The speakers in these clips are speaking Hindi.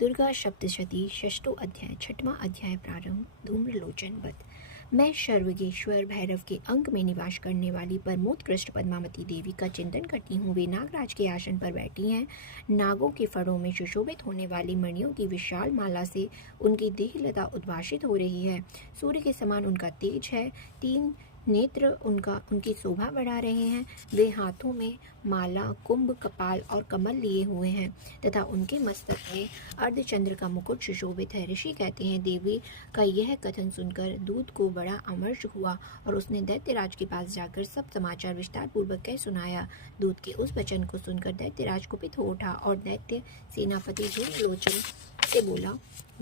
दुर्गा सप्तशती षष्ठो अध्याय छठवां अध्याय प्रारंभ। धूम्रलोचन वध। मैं सर्वगेश्वर भैरव के अंक में निवास करने वाली परमोत्कृष्ट पद्मावती देवी का चिंतन करती हूँ। वे नागराज के आसन पर बैठी हैं। नागों के फड़ों में सुशोभित होने वाली मणियों की विशाल माला से उनकी देहलता उद्भाषित हो रही है। सूर्य के समान उनका तेज है। 3 नेत्र उनकी शोभा बढ़ा रहे हैं। वे हाथों में माला, कुंभ, कपाल और कमल लिए हुए हैं तथा उनके मस्तक में अर्धचंद्र का मुकुट सुशोभित है। ऋषि कहते हैं, देवी का यह कथन सुनकर दूत को बड़ा अमर्ष हुआ और उसने दैत्यराज के पास जाकर सब समाचार विस्तार पूर्वक कह सुनाया। दूत के उस वचन को सुनकर दैत्यराज कुपित हो उठा और दैत्य सेनापति धूम्रलोचन से बोला,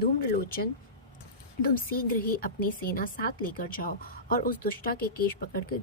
धूम्रलोचन, तुम शीघ्र ही अपनी सेना साथ लेकर जाओ और उस दुष्टा के केश पकड़कर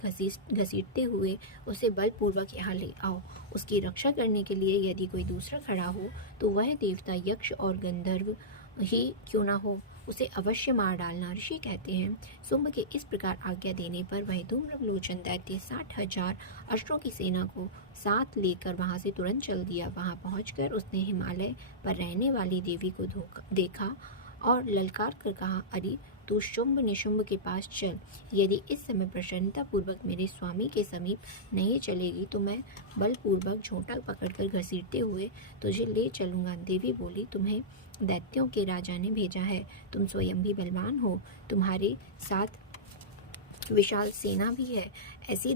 घसीटते हुए उसे बलपूर्वक यहाँ ले आओ। उसकी रक्षा करने के लिए यदि कोई दूसरा खड़ा हो तो वह देवता, यक्ष और गंधर्व ही क्यों ना हो, उसे अवश्य मार डालना। ऋषि कहते हैं, शुंभ के इस प्रकार आज्ञा देने पर वह धूम्रलोचन दैत्य 60,000 अश्वों की सेना को साथ लेकर वहां से तुरंत चल दिया। वहां पहुंचकर उसने हिमालय पर रहने वाली देवी को देखा और ललकार कर कहा, अरे तू शुंभ निशुंभ के पास चल। यदि इस समय प्रसन्नता पूर्वक मेरे स्वामी के समीप नहीं चलेगी तो मैं बलपूर्वक झोंटा पकड़कर घसीटते हुए तुझे ले चलूंगा। देवी बोली, तुम्हें दैत्यों के राजा ने भेजा है, तुम स्वयं भी बलवान हो, तुम्हारे साथ विशाल सेना भी है। ऐसी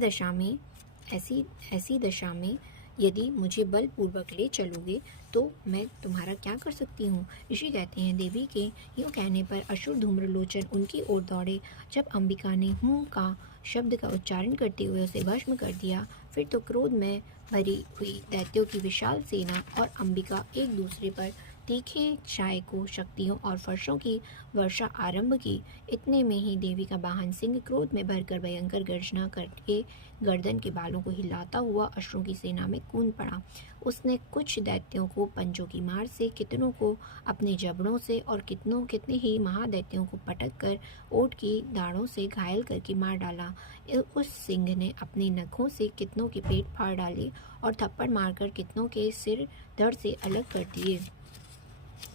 दशा में यदि मुझे बलपूर्वक ले चलोगे तो मैं तुम्हारा क्या कर सकती हूँ। ऋषि कहते हैं, देवी के यूँ कहने पर असुर धूम्रलोचन उनकी ओर दौड़े। जब अंबिका ने हूँ का शब्द का उच्चारण करते हुए उसे भस्म कर दिया, फिर तो क्रोध में भरी हुई दैत्यों की विशाल सेना और अंबिका एक दूसरे पर तीखे क्षायकों, शक्तियों और फर्शों की वर्षा आरंभ की। इतने में ही देवी का वाहन सिंह क्रोध में भरकर भयंकर गर्जना करके गर्दन के बालों को हिलाता हुआ असुरों की सेना में कूद पड़ा। उसने कुछ दैत्यों को पंजों की मार से, कितनों को अपने जबड़ों से और कितने ही महादैत्यों को पटक कर ओट की दाढ़ों से घायल करके मार डाला। उस सिंह ने अपने नखों से कितनों के पेट फाड़ डाले और थप्पड़ मारकर कितनों के सिर धड़ से अलग कर दिए।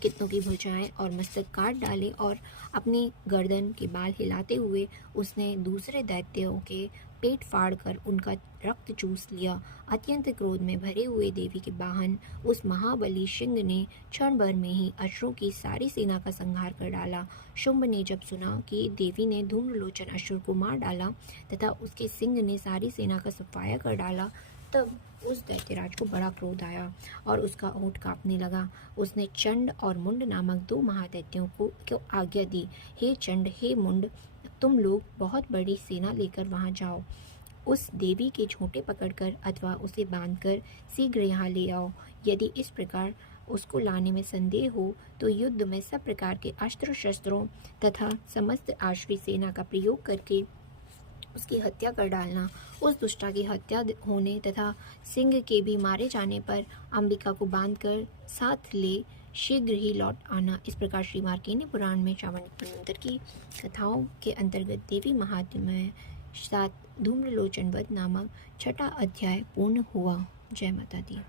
कितनों की भुजाएं और मस्तक काट डाले और अपनी गर्दन के बाल हिलाते हुए उसने दूसरे दैत्यों के पेट फाड़कर उनका रक्त चूस लिया। अत्यंत क्रोध में भरे हुए देवी के वाहन उस महाबली सिंह ने क्षण भर में ही असुरों की सारी सेना का संहार कर डाला। शुंभ ने जब सुना कि देवी ने धूम्रलोचन असुर को मार डाला तथा उसके सिंह ने सारी सेना का सफाया कर डाला, तब उस दैत्यराज को बड़ा क्रोध आया और उसका ओंठ कांपने लगा। उसने चंड और मुंड नामक 2 महादैत्यों को आज्ञा दी, हे चंड, हे मुंड, तुम लोग बहुत बड़ी सेना लेकर वहां जाओ। उस देवी के झोंटे पकड़कर अथवा उसे बांधकर शीघ्र यहाँ ले आओ। यदि इस प्रकार उसको लाने में संदेह हो तो युद्ध में सब प्रकार के अस्त्र शस्त्रों तथा समस्त आश्रित सेना का प्रयोग करके उसकी हत्या कर डालना। उस दुष्टा की हत्या होने तथा सिंह के भी मारे जाने पर अंबिका को बांधकर साथ ले शीघ्र ही लौट आना। इस प्रकार श्री मार्कंडेय पुराण में श्रावण मंत्र की कथाओं के अंतर्गत देवी महात्म्य 7 धूम्रलोचन वध नामक छठा अध्याय पूर्ण हुआ। जय माता दी।